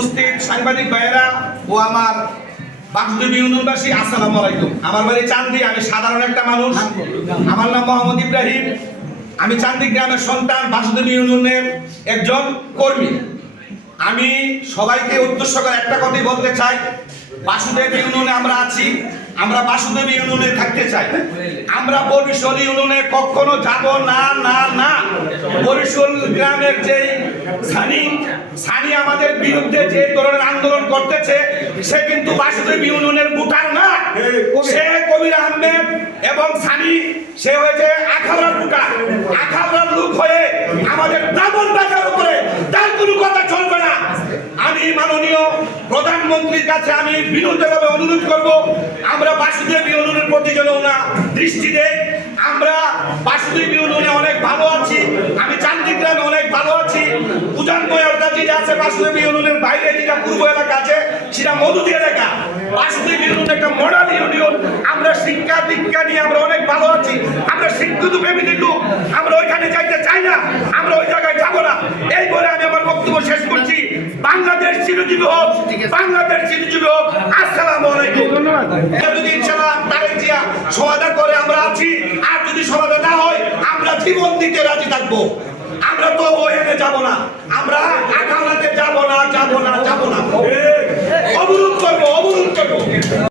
উপস্থিত সাংবাদিক ভাইয়েরা ও আমার বাসুদেব ইউনিয়নবাসী, আসসালামু আলাইকুম। আমার বাড়ি চান্দি, আমি সাধারণ একটা মানুষ। আমার নাম মোহাম্মদ ইব্রাহিম। আমি চান্দি গ্রামের সন্তান, বাসুদেব ইউনিয়নের একজন কর্মী। আমি সবাইকে উদ্দেশ্য করে একটা কথাই বলতে চাই, বাসুদেব ইউনিয়নে আমরা আছি, আমরা বাসুদেব ইউনিয়নে থাকতে চাই। আমরা বরিশাল ইউনিয়নে কখনো যাব না না না। বরিশাল গ্রামের যে সানি আমাদের বিরুদ্ধে যে ধরনের আন্দোলন করতেছে, সে কিন্তু বাসুদেব ইউনিয়নের ভোটার না। সে কবির আহমেদ এবং সানি, সে হয়েছে আখাউড়ার ভোটার। আখাউড়ার লোক হয়ে আমাদের দাবন বাজার উপরে তার কোনো কথা চলবে না। আমি মাননীয় প্রধানমন্ত্রীর কাছে আমি বিনীতভাবে অনুরোধ করব, আমরা বাসুদেব ইউনিয়নের প্রতি যেন না দৃষ্টি দেয়। আমরা বাসুদেব ইউনিয়নে অনেক ভালো আছি, আমি চান্দি গ্রামে অনেক ভালো আছি। উজান বয়ারটা যেটা আছে বাসুদেব ইউনিয়নের বাইরে, যেটা পূর্ব এলাকা আছে, সেটা মধুদি এলাকা। বাসুদেব ইউনিয়ন একটা মডেল ইউনিয়ন। আমরা শিক্ষা দীক্ষা নিয়ে আমরা অনেক ভালো আছি। আমরা শিক্ষিত ফ্যামিলির লোক, আমরা ওইখানে যাইতে চাই না, আমরা ওই জায়গায় যাবো না। এই বলে আমি আমার বক্তব্য শেষ করছি। বাংলাদেশ চিরজীবী হোক, বাংলাদেশ চিরজীবী হোক। আসসালামু আলাইকুম। যদি ইনশাআল্লাহ তারেক জিয়া সমাধান করে আমরা আছি, আর যদি সমাধান না হয় আমরা জীবন দিতে রাজি থাকবো। আমরা তো ওখানে যাব না, আমরা আখাউড়াতে যাব না, যাব না, যাব না। অবরোধ করবো, অবরোধ করবো।